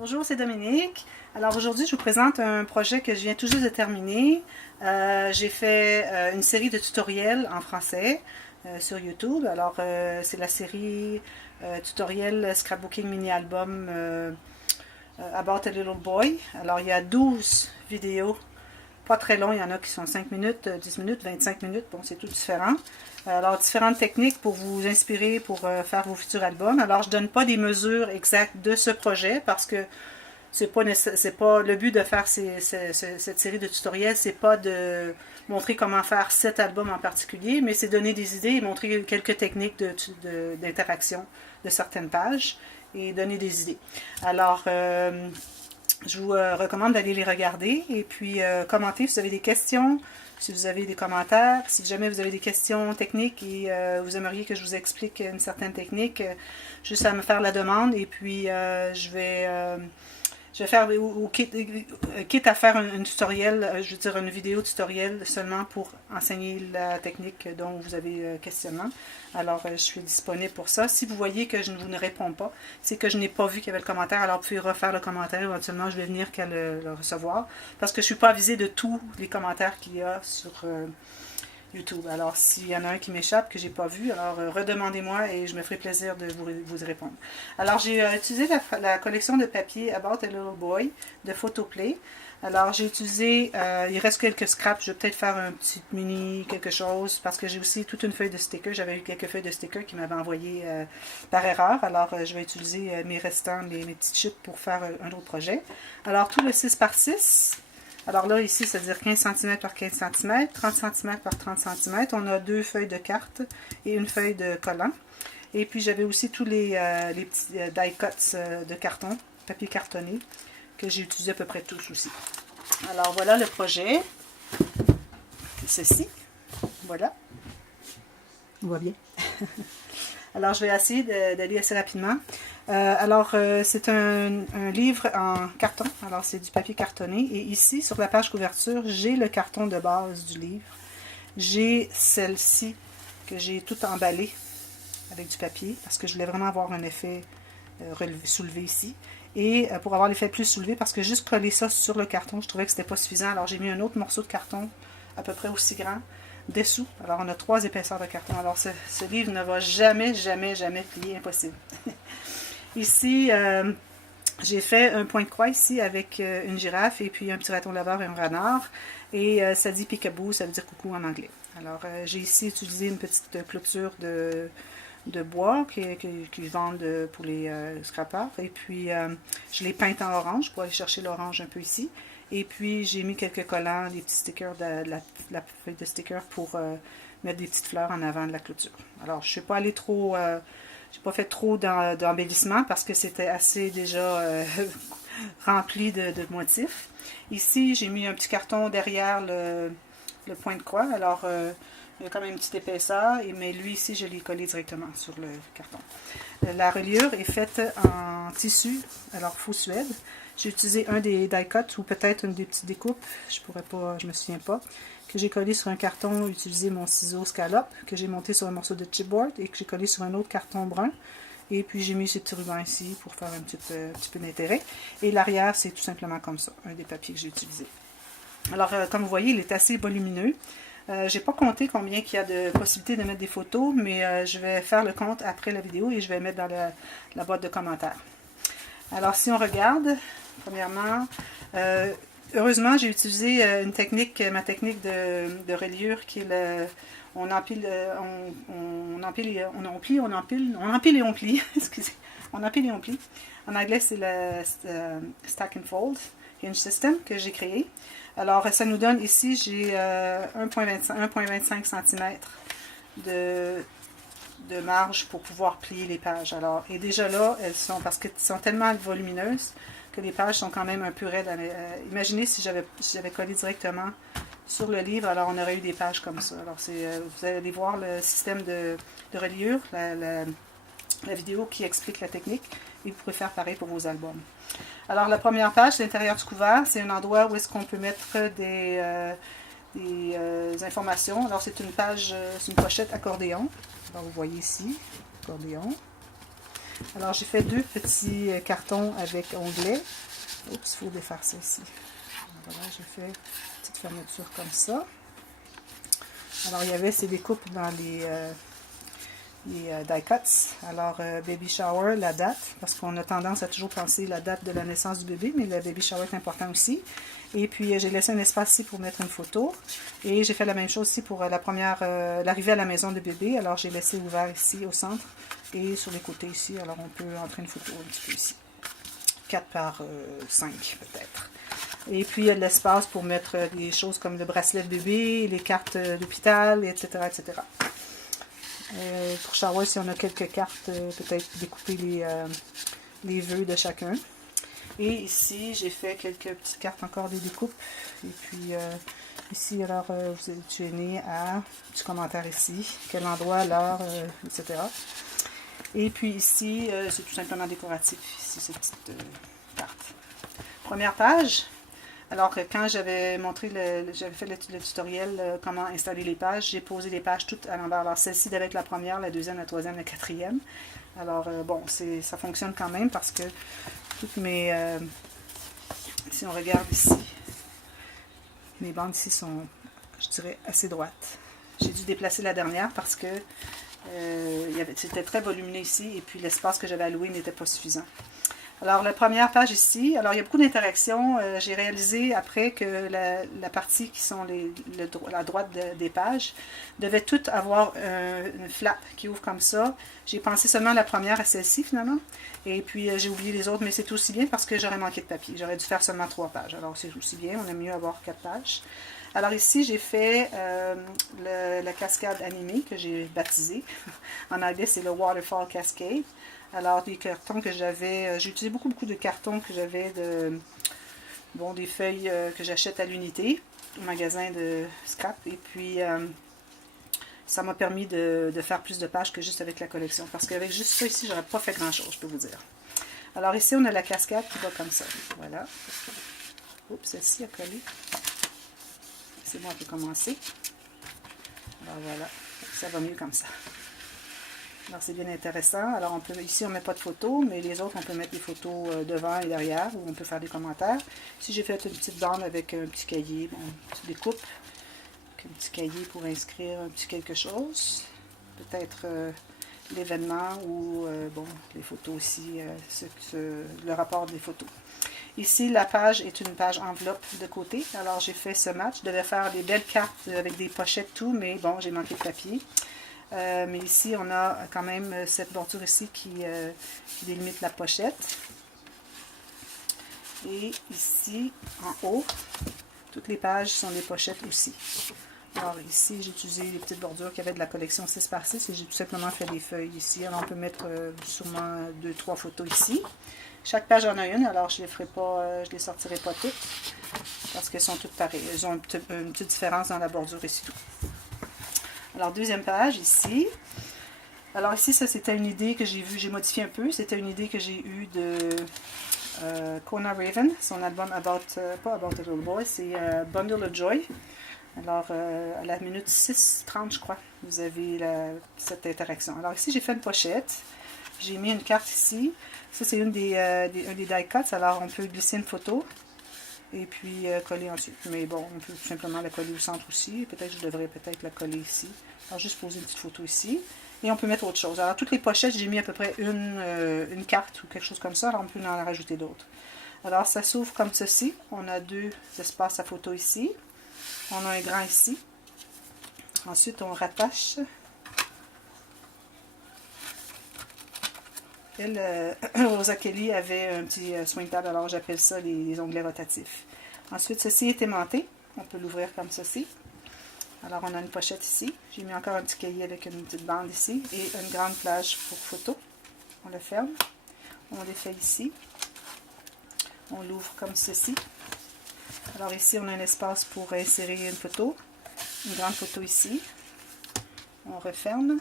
Bonjour, c'est Dominique. Alors aujourd'hui, je vous présente un projet que je viens tout juste de terminer. J'ai fait une série de tutoriels en français sur YouTube. Alors c'est la série tutoriel Scrapbooking Mini-Album About a Little Boy. Alors il y a 12 vidéos, pas très longs, il y en a qui sont 5 minutes, 10 minutes, 25 minutes, bon c'est tout différent. Alors, différentes techniques pour vous inspirer pour faire vos futurs albums. Alors, je ne donne pas des mesures exactes de ce projet parce que c'est pas le but de faire cette série de tutoriels, c'est pas de montrer comment faire cet album en particulier, mais c'est donner des idées et montrer quelques techniques d'interaction de certaines pages et donner des idées. Alors, je vous recommande d'aller les regarder et puis commenter si vous avez des questions. Si vous avez des commentaires, si jamais vous avez des questions techniques et vous aimeriez que je vous explique une certaine technique, juste à me faire la demande et puis je vais faire, quitte à faire un tutoriel, je veux dire une vidéo tutoriel seulement pour enseigner la technique dont vous avez questionnement. Alors, je suis disponible pour ça. Si vous voyez que je ne vous réponds pas, c'est que je n'ai pas vu qu'il y avait le commentaire, alors vous pouvez refaire le commentaire. Éventuellement, je vais venir qu'à le recevoir parce que je ne suis pas avisée de tous les commentaires qu'il y a sur YouTube. Alors, s'il y en a un qui m'échappe, que je n'ai pas vu, alors redemandez-moi et je me ferai plaisir de vous répondre. Alors, j'ai utilisé la collection de papier About a Little Boy de Photoplay. Alors, j'ai utilisé, il reste quelques scraps, je vais peut-être faire un petit mini quelque chose, parce que j'ai aussi toute une feuille de stickers. J'avais eu quelques feuilles de stickers qui m'avaient envoyé par erreur. Alors, je vais utiliser mes restants, mes petites chips pour faire un autre projet. Alors, tout le 6 par 6. Alors là, ici, c'est-à-dire 15 cm par 15 cm, 30 cm par 30 cm. On a deux feuilles de carte et une feuille de collant. Et puis, j'avais aussi tous les petits die cuts de carton, papier cartonné, que j'ai utilisé à peu près tous aussi. Alors, voilà le projet. Ceci. Voilà. On voit bien. Alors, je vais essayer d'aller assez rapidement. C'est un livre en carton. Alors, c'est du papier cartonné. Et ici, sur la page couverture, j'ai le carton de base du livre. J'ai celle-ci que j'ai tout emballée avec du papier parce que je voulais vraiment avoir un effet soulevé ici. Et pour avoir l'effet plus soulevé, parce que juste coller ça sur le carton, je trouvais que c'était pas suffisant. Alors, j'ai mis un autre morceau de carton à peu près aussi grand dessous. Alors, on a 3 épaisseurs de carton. Alors, ce livre ne va jamais plier, impossible. Ici, j'ai fait un point de croix ici avec une girafe et puis un petit raton laveur et un renard. Et ça dit peekaboo, ça veut dire coucou en anglais. Alors, j'ai ici utilisé une petite clôture de bois qui vendent pour les scrappers. Et puis, je l'ai peinte en orange pour aller chercher l'orange un peu ici. Et puis, j'ai mis quelques collants, des petits stickers, la feuille de stickers pour mettre des petites fleurs en avant de la clôture. Alors, je ne suis pas allée trop... j'ai pas fait trop d'embellissement parce que c'était assez déjà rempli de motifs. Ici, j'ai mis un petit carton derrière le point de croix. Alors, il y a quand même une petite épaisseur, mais lui ici, je l'ai collé directement sur le carton. La reliure est faite en tissu, alors faux suède. J'ai utilisé un des die cuts ou peut-être une des petites découpes, je me souviens pas, que j'ai collé sur un carton, utilisé mon ciseau scallop, que j'ai monté sur un morceau de chipboard et que j'ai collé sur un autre carton brun. Et puis j'ai mis ce petit ruban ici pour faire un petit peu d'intérêt. Et l'arrière, c'est tout simplement comme ça, un des papiers que j'ai utilisé. Alors, comme vous voyez, il est assez volumineux. J'ai pas compté combien il y a de possibilités de mettre des photos, mais je vais faire le compte après la vidéo et je vais mettre dans la boîte de commentaires. Alors, si on regarde, premièrement, heureusement, j'ai utilisé ma technique de reliure qui est on empile et on plie. Excusez. On empile et on plie. En anglais, c'est le Stack and Fold Hinge System que j'ai créé. Alors, ça nous donne ici, j'ai 1,25 cm de marge pour pouvoir plier les pages. Alors, et déjà là, parce qu'elles sont tellement volumineuses que les pages sont quand même un peu raides. Imaginez si j'avais collé directement sur le livre, alors on aurait eu des pages comme ça. Alors, vous allez voir le système de reliure, la vidéo qui explique la technique, et vous pouvez faire pareil pour vos albums. Alors, la première page, c'est l'intérieur du couvert. C'est un endroit où est-ce qu'on peut mettre des informations. Alors, c'est une pochette accordéon. Alors, vous voyez ici, accordéon. Alors, j'ai fait 2 petits cartons avec onglets. Oups, il faut défaire ça ici. Voilà, j'ai fait une petite fermeture comme ça. Alors, il y avait ces découpes dans les die cuts. Alors, baby shower, la date, parce qu'on a tendance à toujours penser la date de la naissance du bébé, mais le baby shower est important aussi. Et puis, j'ai laissé un espace ici pour mettre une photo. Et j'ai fait la même chose ici pour l'arrivée à la maison du bébé. Alors, j'ai laissé ouvert ici au centre et sur les côtés ici. Alors, on peut entrer une photo un petit peu ici. 4 par 5 peut-être. Et puis, il y a de l'espace pour mettre des choses comme le bracelet de bébé, les cartes d'hôpital, etc., etc. Pour shower, si on a quelques cartes, peut-être découper les vœux de chacun. Et ici, j'ai fait quelques petites cartes encore des découpes. Et puis, ici, alors, tu es né à, petit commentaire ici, quel endroit, l'heure, etc. Et puis ici, c'est tout simplement décoratif, ici, cette petite carte. Première page. Alors, quand j'avais fait le tutoriel comment installer les pages, j'ai posé les pages toutes à l'envers. Alors, celle-ci devait être la première, la deuxième, la troisième, la quatrième. Alors, bon, ça fonctionne quand même parce que toutes mes... si on regarde ici, mes bandes ici sont, je dirais, assez droites. J'ai dû déplacer la dernière parce que c'était très volumineux ici et puis l'espace que j'avais alloué n'était pas suffisant. Alors, la première page ici, alors il y a beaucoup d'interactions. J'ai réalisé après que la partie qui sont la droite des pages devait toutes avoir une flap qui ouvre comme ça. J'ai pensé seulement à la première, à celle-ci finalement. Et puis j'ai oublié les autres, mais c'est aussi bien parce que j'aurais manqué de papier. J'aurais dû faire seulement 3 pages. Alors c'est aussi bien, on aime mieux avoir 4 pages. Alors ici, j'ai fait la cascade animée que j'ai baptisée. En anglais, c'est le Waterfall Cascade. Alors, des cartons que j'avais... j'ai utilisé beaucoup de cartons que j'avais des feuilles que j'achète à l'unité, au magasin de scrap. Et puis, ça m'a permis de faire plus de pages que juste avec la collection. Parce qu'avec juste ça ici, j'aurais pas fait grand-chose, je peux vous dire. Alors ici, on a la cascade qui va comme ça. Voilà. Oups, celle-ci a collé. C'est bon, on peut commencer. Alors voilà, ça va mieux comme ça. Alors c'est bien intéressant. Alors ici on ne met pas de photos, mais les autres on peut mettre des photos devant et derrière, ou on peut faire des commentaires. Ici j'ai fait une petite bande avec un petit cahier, bon, une petite découpe, un petit cahier pour inscrire un petit quelque chose. Peut-être l'événement ou bon, les photos aussi, le rapport des photos. Ici, la page est une page enveloppe de côté. Alors, j'ai fait ce match. Je devais faire des belles cartes avec des pochettes, tout, mais bon, j'ai manqué de papier. Mais ici, on a quand même cette bordure ici qui délimite la pochette. Et ici, en haut, toutes les pages sont des pochettes aussi. Alors ici, j'ai utilisé les petites bordures qui avaient de la collection 6 par 6 et j'ai tout simplement fait des feuilles ici. Alors, on peut mettre sûrement 2-3 photos ici. Chaque page en a une, alors je les sortirai pas toutes parce qu'elles sont toutes pareilles. Elles ont une petite différence dans la bordure ici tout. Alors, deuxième page ici. Alors ici, ça c'était une idée que j'ai vue, j'ai modifié un peu. C'était une idée que j'ai eue de Kona Raven, son album pas About a Little Boy, c'est Bundle of Joy. Alors, à la minute 6:30, je crois, vous avez cette interaction. Alors ici, j'ai fait une pochette. J'ai mis une carte ici. Ça, c'est un des die cuts. Alors, on peut glisser une photo et puis coller ensuite. Mais bon, on peut tout simplement la coller au centre aussi. Peut-être je devrais la coller ici. Alors, juste poser une petite photo ici. Et on peut mettre autre chose. Alors, toutes les pochettes, j'ai mis à peu près une carte ou quelque chose comme ça. Alors, on peut en rajouter d'autres. Alors, ça s'ouvre comme ceci. On a 2 espaces à photo ici. On a un grand ici. Ensuite, on rattache. Rosa Kelly avait un petit swing tab, alors j'appelle ça les onglets rotatifs. Ensuite, ceci est aimanté. On peut l'ouvrir comme ceci. Alors, on a une pochette ici. J'ai mis encore un petit cahier avec une petite bande ici et une grande plage pour photo. On le ferme. On les fait ici. On l'ouvre comme ceci. Alors ici, on a un espace pour insérer une photo. Une grande photo ici. On referme.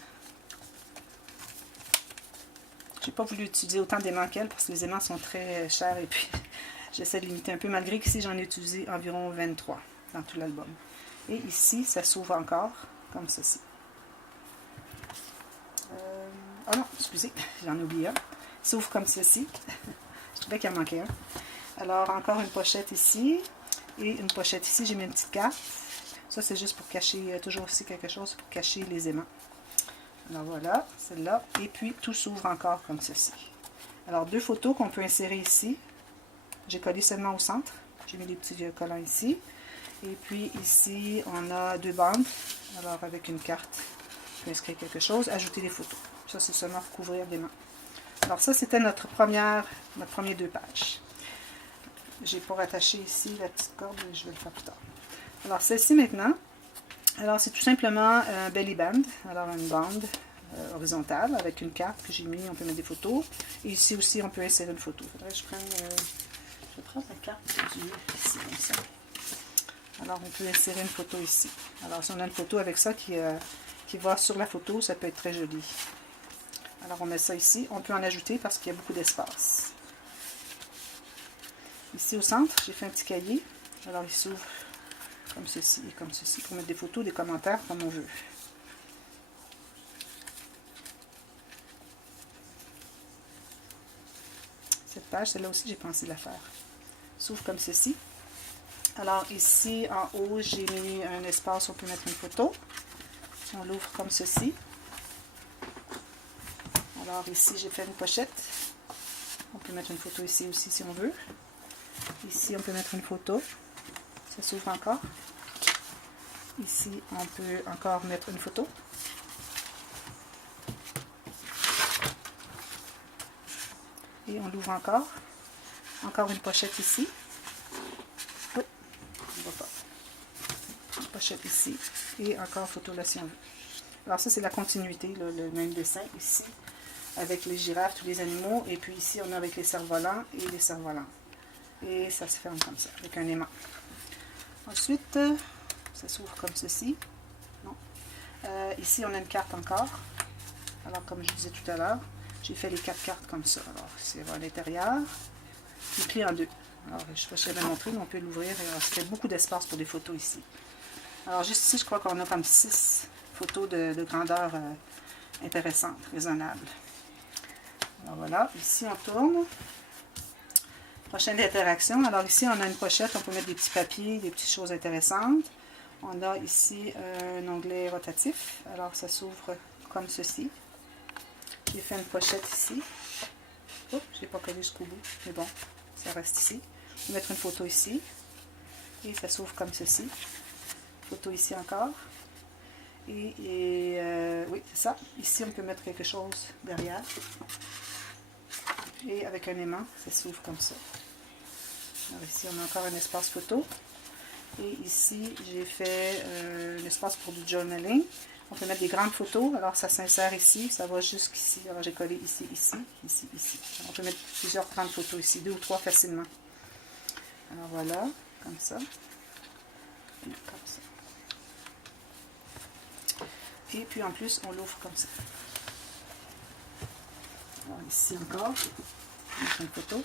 J'ai pas voulu utiliser autant d'aimants qu'elle parce que les aimants sont très chers et puis j'essaie de limiter un peu, malgré que ici j'en ai utilisé environ 23 dans tout l'album. Et ici, ça s'ouvre encore comme ceci. Ah non, excusez, j'en ai oublié un. s'ouvre comme ceci. Je trouvais qu'il en manquait un. Alors, encore une pochette ici. Et une pochette ici, j'ai mis une petite carte. Ça, c'est juste pour cacher, toujours aussi quelque chose pour cacher les aimants. Alors voilà, celle-là. Et puis, tout s'ouvre encore comme ceci. Alors, 2 photos qu'on peut insérer ici. J'ai collé seulement au centre. J'ai mis les petits collants ici. Et puis, ici, on a 2 bandes. Alors, avec une carte, on peut inscrire quelque chose. Ajouter des photos. Ça, c'est seulement pour couvrir l'aimant. Alors, ça, c'était notre premier 2 pages. J'ai pas rattaché ici la petite corde, je vais le faire plus tard. Alors, celle-ci maintenant, alors c'est tout simplement un belly band, alors une bande horizontale avec une carte que j'ai mis, on peut mettre des photos. Et ici aussi, on peut insérer une photo. Il faudrait que je prenne, je vais prendre la carte ici, comme ça. Alors, on peut insérer une photo ici. Alors, si on a une photo avec ça qui va sur la photo, ça peut être très joli. Alors, on met ça ici. On peut en ajouter parce qu'il y a beaucoup d'espace. Ici au centre, j'ai fait un petit cahier. Alors, il s'ouvre comme ceci et comme ceci pour mettre des photos, des commentaires comme on veut. Cette page, celle-là aussi, j'ai pensé la faire. S'ouvre comme ceci. Alors, ici, en haut, j'ai mis un espace où on peut mettre une photo. On l'ouvre comme ceci. Alors, ici, j'ai fait une pochette. On peut mettre une photo ici aussi si on veut. Ici, on peut mettre une photo. Ça s'ouvre encore. Ici, on peut encore mettre une photo. Et on l'ouvre encore. Encore une pochette ici. Oh, on ne voit pas. Une pochette ici. Et encore photo là si on veut. Alors ça, c'est la continuité, là, le même dessin ici. Avec les girafes, tous les animaux. Et puis ici, on a avec les cerfs-volants et les cerfs-volants. Et ça se ferme comme ça, avec un aimant. Ensuite, ça s'ouvre comme ceci. Non. Ici, on a une carte encore. Alors, comme je disais tout à l'heure, j'ai fait les 4 cartes comme ça. Alors, c'est à l'intérieur. Il plie en 2. Alors, je ne sais pas si j'avais montré, mais on peut l'ouvrir. Ça fait beaucoup d'espace pour des photos ici. Alors, juste ici, je crois qu'on a comme 6 photos de grandeur intéressante, raisonnable. Alors, voilà. Ici, on tourne. Prochaine interaction. Alors ici, on a une pochette. On peut mettre des petits papiers, des petites choses intéressantes. On a ici un onglet rotatif. Alors, ça s'ouvre comme ceci. J'ai fait une pochette ici. Oups, je n'ai pas collé jusqu'au bout. Mais bon, ça reste ici. On peut mettre une photo ici. Et ça s'ouvre comme ceci. Photo ici encore. Oui, c'est ça. Ici, on peut mettre quelque chose derrière. Et avec un aimant, ça s'ouvre comme ça. Alors ici, on a encore un espace photo. Et ici, j'ai fait un espace pour du journaling. On peut mettre des grandes photos. Alors, ça s'insère ici. Ça va jusqu'ici. Alors, j'ai collé ici, ici, ici, ici. Alors, on peut mettre plusieurs grandes photos ici. 2 ou 3 facilement. Alors, voilà. Comme ça. Et comme ça. Et puis, en plus, on l'ouvre comme ça. Alors, ici encore. On met une photo.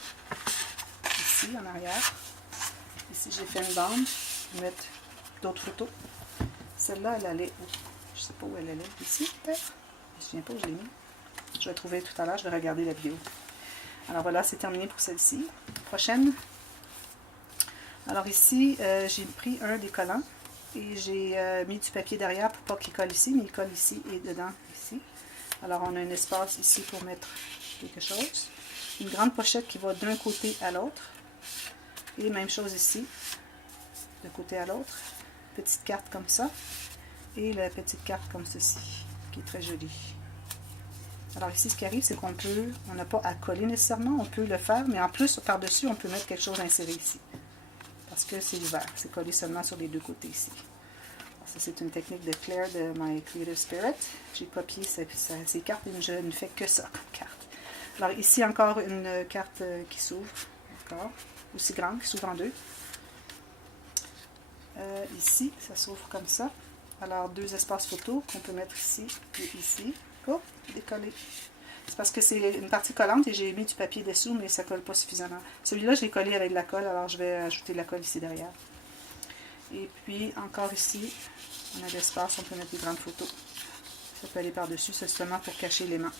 Ici, en arrière. Ici, j'ai fait une bande. Je vais mettre d'autres photos. Celle-là, elle allait où? Je ne sais pas où elle allait. Ici, peut-être? Je ne me souviens pas où je l'ai mis. Je vais la trouver tout à l'heure. Je vais regarder la vidéo. Alors voilà, c'est terminé pour celle-ci. Prochaine. Alors ici, j'ai pris un des collants. Et j'ai mis du papier derrière pour pas qu'il colle ici. Mais il colle ici et dedans, ici. Alors, on a un espace ici pour mettre quelque chose. Une grande pochette qui va d'un côté à l'autre. Et même chose ici, de côté à l'autre. Petite carte comme ça. Et la petite carte comme ceci, qui est très jolie. Alors ici, ce qui arrive, c'est on n'a pas à coller nécessairement, on peut le faire, mais en plus, par-dessus, on peut mettre quelque chose inséré ici. Parce que c'est ouvert, c'est collé seulement sur les 2 côtés ici. Alors, ça, c'est une technique de Claire de My Creative Spirit. J'ai copié ces cartes et je ne fais que ça comme carte. Alors ici, encore une carte qui s'ouvre, encore, aussi grande, qui s'ouvre en 2. Ici, ça s'ouvre comme ça. Alors, 2 espaces photos qu'on peut mettre ici et ici. Oh, décollé. C'est parce que c'est une partie collante et j'ai mis du papier dessous, mais ça ne colle pas suffisamment. Celui-là, je l'ai collé avec de la colle, alors je vais ajouter de la colle ici derrière. Et puis, encore ici, on a de l'espace, on peut mettre des grandes photos. Ça peut aller par-dessus, c'est seulement pour cacher l'aimant.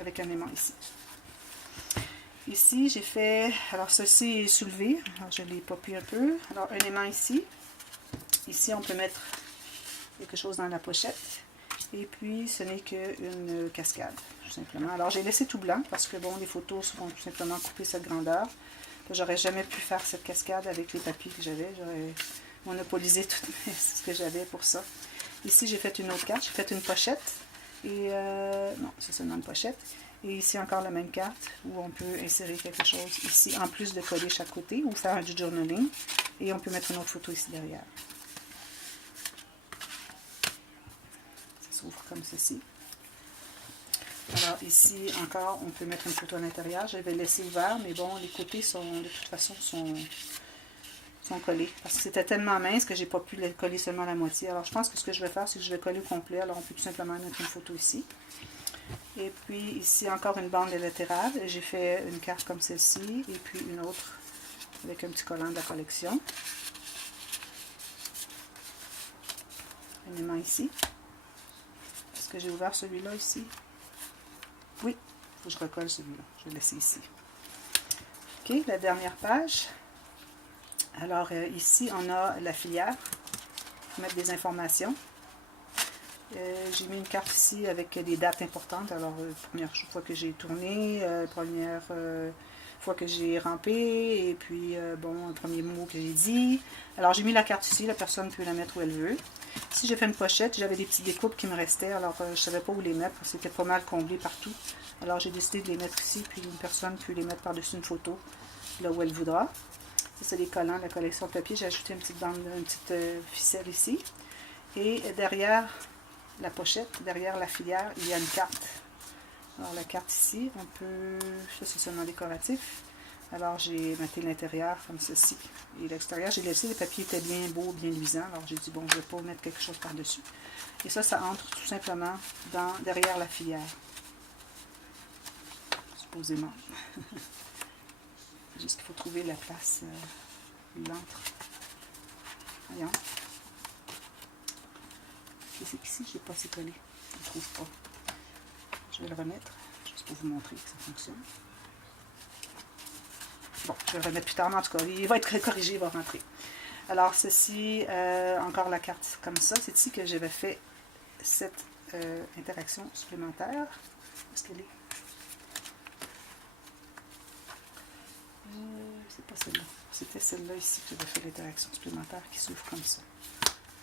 avec un aimant ici. Ici, j'ai fait, alors ceci est soulevé, alors je l'ai popé un peu. Alors un aimant ici. Ici, on peut mettre quelque chose dans la pochette. Et puis, ce n'est qu'une cascade, tout simplement. Alors, j'ai laissé tout blanc parce que, bon, les photos seront tout simplement coupées cette grandeur. J'aurais jamais pu faire cette cascade avec les papiers que j'avais. J'aurais monopolisé tout ce que j'avais pour ça. Ici, j'ai fait une autre carte. J'ai fait une pochette. Et, non, c'est seulement une pochette. Et ici, encore la même carte où on peut insérer quelque chose ici, en plus de coller chaque côté ou faire du journaling. Et on peut mettre une autre photo ici derrière. Ça s'ouvre comme ceci. Alors ici, encore, on peut mettre une photo à l'intérieur. Je vais laisser ouvert, mais bon, les côtés sont, de toute façon, sont collés. Parce que c'était tellement mince que j'ai pas pu les coller seulement la moitié. Alors je pense que ce que je vais faire, c'est que je vais coller au complet. Alors on peut tout simplement mettre une photo ici. Et puis ici, encore une bande latérale. J'ai fait une carte comme celle-ci, et puis une autre avec un petit collant de la collection. Un aimant ici. Est-ce que j'ai ouvert celui-là ici? Oui, il faut que je recolle celui-là. Je vais le laisser ici. OK, la dernière page. Alors, ici, on a la filière pour mettre des informations. J'ai mis une carte ici avec des dates importantes. Alors, première fois que j'ai tourné, première fois que j'ai rampé, et puis, bon, le premier mot que j'ai dit. Alors, j'ai mis la carte ici. La personne peut la mettre où elle veut. Ici, j'ai fait une pochette. J'avais des petites découpes qui me restaient. Alors, je ne savais pas où les mettre. C'était pas mal comblé partout. Alors, j'ai décidé de les mettre ici. Puis, une personne peut les mettre par-dessus une photo, là où elle voudra. Ça, c'est les collants de la collection de papier. J'ai ajouté une petite bande, une petite ficelle ici. Et derrière la pochette, derrière la filière, il y a une carte. Alors, la carte ici, on peut... Ça, c'est seulement décoratif. Alors, j'ai matté l'intérieur comme ceci. Et l'extérieur, j'ai laissé, les papiers étaient bien beaux, bien luisants. Alors, j'ai dit, bon, je ne vais pas mettre quelque chose par-dessus. Et ça, ça entre tout simplement derrière la filière. Supposément. Juste qu'il faut trouver la place où il entre. Voyons. C'est qu'ici, je n'ai pas assez collé. Je ne trouve pas. Je vais le remettre, juste pour vous montrer que ça fonctionne. Bon, je vais le remettre plus tard, mais en tout cas, il va être corrigé, il va rentrer. Alors, ceci, encore la carte comme ça. C'est ici que j'avais fait cette interaction supplémentaire. Où est-ce qu'elle est? C'est pas celle-là. C'était celle-là ici que j'avais fait l'interaction supplémentaire qui s'ouvre comme ça.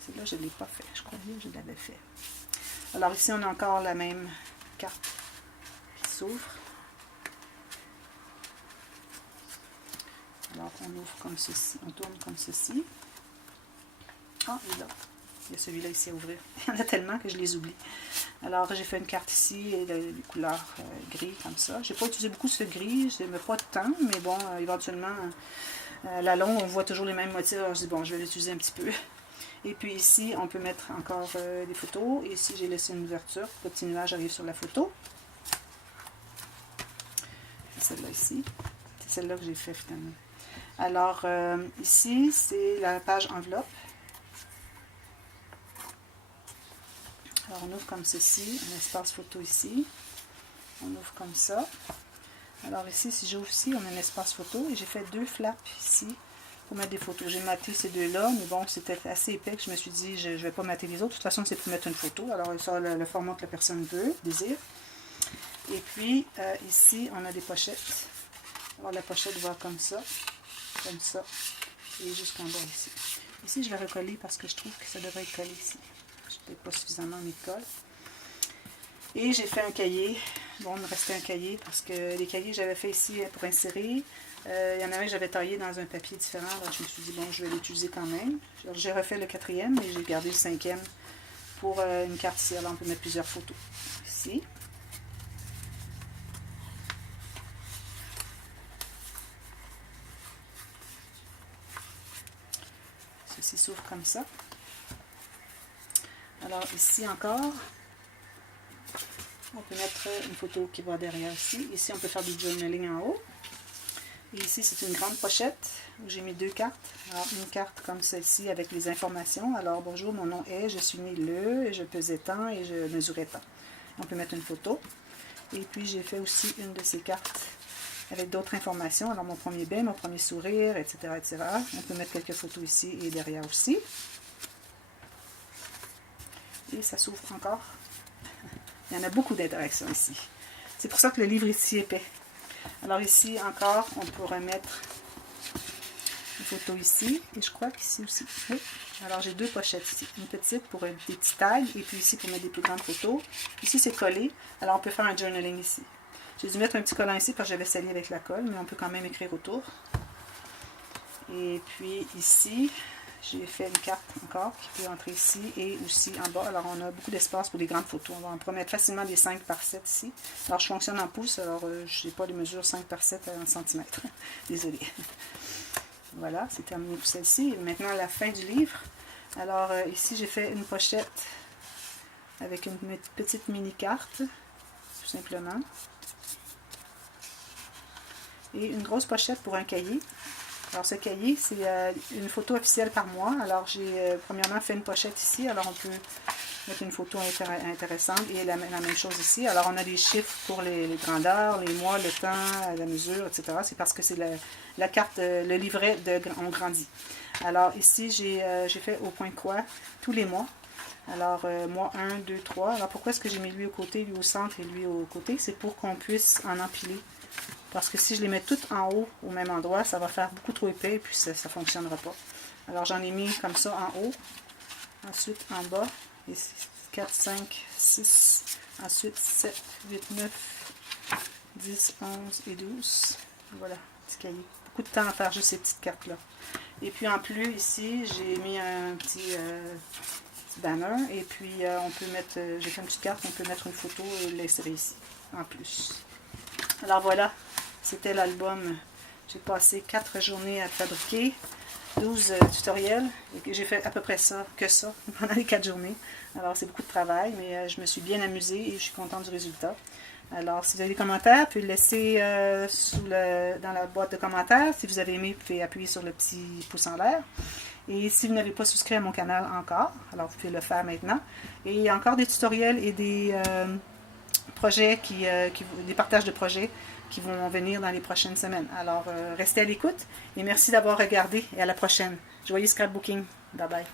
Celle-là, je ne l'ai pas fait. Je crois bien que je l'avais fait. Alors ici, on a encore la même carte qui s'ouvre. Alors, on ouvre comme ceci. On tourne comme ceci. Ah, il est là. Il y a celui-là ici à ouvrir. Il y en a tellement que je les oublie. Alors, j'ai fait une carte ici, et des couleurs gris comme ça. Je n'ai pas utilisé beaucoup ce gris. Je n'aime pas de temps, mais bon, éventuellement, à la longue, on voit toujours les mêmes motifs. Alors, je dis, bon, je vais l'utiliser un petit peu. Et puis ici, on peut mettre encore des photos. Et ici, j'ai laissé une ouverture. Le petit nuage arrive sur la photo. C'est celle-là ici. C'est celle-là que j'ai fait finalement. Alors, ici, c'est la page enveloppe. Alors, on ouvre comme ceci. Un espace photo ici. On ouvre comme ça. Alors ici, si j'ouvre ici, on a un espace photo. Et j'ai fait deux flaps ici pour mettre des photos. J'ai maté ces deux-là, mais bon, c'était assez épais que je me suis dit, je ne vais pas mater les autres. De toute façon, c'est pour mettre une photo. Alors, ça, le format que la personne veut, désire. Et puis, ici, on a des pochettes. Alors, la pochette va comme ça, et jusqu'en bas ici. Ici, je vais recoller parce que je trouve que ça devrait être collé ici. Je n'ai peut-être pas suffisamment mis de colle. Et j'ai fait un cahier. Bon, il me restait un cahier parce que les cahiers que j'avais fait ici pour insérer, il y en a un que j'avais taillé dans un papier différent. Alors je me suis dit, bon, je vais l'utiliser quand même. J'ai refait le quatrième, mais j'ai gardé le cinquième pour une carte ici. Alors on peut mettre plusieurs photos ici. Ceci s'ouvre comme ça. Alors ici encore, on peut mettre une photo qui va derrière ici. Ici, on peut faire du journaling en haut. Et ici, c'est une grande pochette où j'ai mis deux cartes. Alors, une carte comme celle-ci avec les informations. Alors, bonjour, mon nom est, je suis né le, et je pesais tant et je mesurais tant. On peut mettre une photo. Et puis j'ai fait aussi une de ces cartes avec d'autres informations. Alors mon premier bain, mon premier sourire, etc., etc. On peut mettre quelques photos ici et derrière aussi. Et ça s'ouvre encore. Il y en a beaucoup d'interactions ici. C'est pour ça que le livre est si épais. Alors ici encore, on pourrait mettre une photo ici. Et je crois qu'ici aussi. Oui. Alors j'ai deux pochettes ici. Une petite pour des petits tags. Et puis ici pour mettre des plus grandes photos. Ici c'est collé. Alors on peut faire un journaling ici. J'ai dû mettre un petit collant ici parce que j'avais scellé avec la colle. Mais on peut quand même écrire autour. Et puis ici, j'ai fait une carte encore qui peut entrer ici et aussi en bas. Alors on a beaucoup d'espace pour les grandes photos. On va mettre facilement des 5 par 7 ici. Alors je fonctionne en pouces, alors je n'ai pas les mesures 5 par 7 en centimètres. Désolée. Voilà, c'est terminé pour celle-ci. Maintenant la fin du livre. Alors ici j'ai fait une pochette avec une petite mini carte, tout simplement. Et une grosse pochette pour un cahier. Alors ce cahier, c'est une photo officielle par mois. Alors j'ai premièrement fait une pochette ici. Alors on peut mettre une photo intéressante et la même chose ici. Alors on a des chiffres pour les grandeurs, les mois, le temps, la mesure, etc. C'est parce que c'est la carte, le livret de On grandit. Alors ici, j'ai fait au point quoi tous les mois. Alors mois 1, 2, 3. Alors pourquoi est-ce que j'ai mis lui au côté, lui au centre et lui au côté? C'est pour qu'on puisse en empiler. Parce que si je les mets toutes en haut, au même endroit, ça va faire beaucoup trop épais et puis ça ne fonctionnera pas. Alors j'en ai mis comme ça en haut, ensuite en bas, et 4, 5, 6, ensuite 7, 8, 9, 10, 11 et 12. Voilà, petit cahier. Beaucoup de temps à faire juste ces petites cartes-là. Et puis en plus, ici, j'ai mis un petit banner. Et puis on peut mettre, j'ai fait une petite carte, on peut mettre une photo et l'insérer ici, en plus. Alors voilà. C'était l'album. J'ai passé 4 journées à le fabriquer, 12 tutoriels. Et j'ai fait à peu près ça, que ça, pendant les 4 journées. Alors c'est beaucoup de travail, mais je me suis bien amusée et je suis contente du résultat. Alors si vous avez des commentaires, vous pouvez le laisser dans la boîte de commentaires. Si vous avez aimé, vous pouvez appuyer sur le petit pouce en l'air. Et si vous n'avez pas souscrit à mon canal encore, alors vous pouvez le faire maintenant. Et il y a encore des tutoriels et des projets, des partages de projets qui vont venir dans les prochaines semaines. Alors, restez à l'écoute et merci d'avoir regardé et à la prochaine. Joyeux scrapbooking. Bye bye.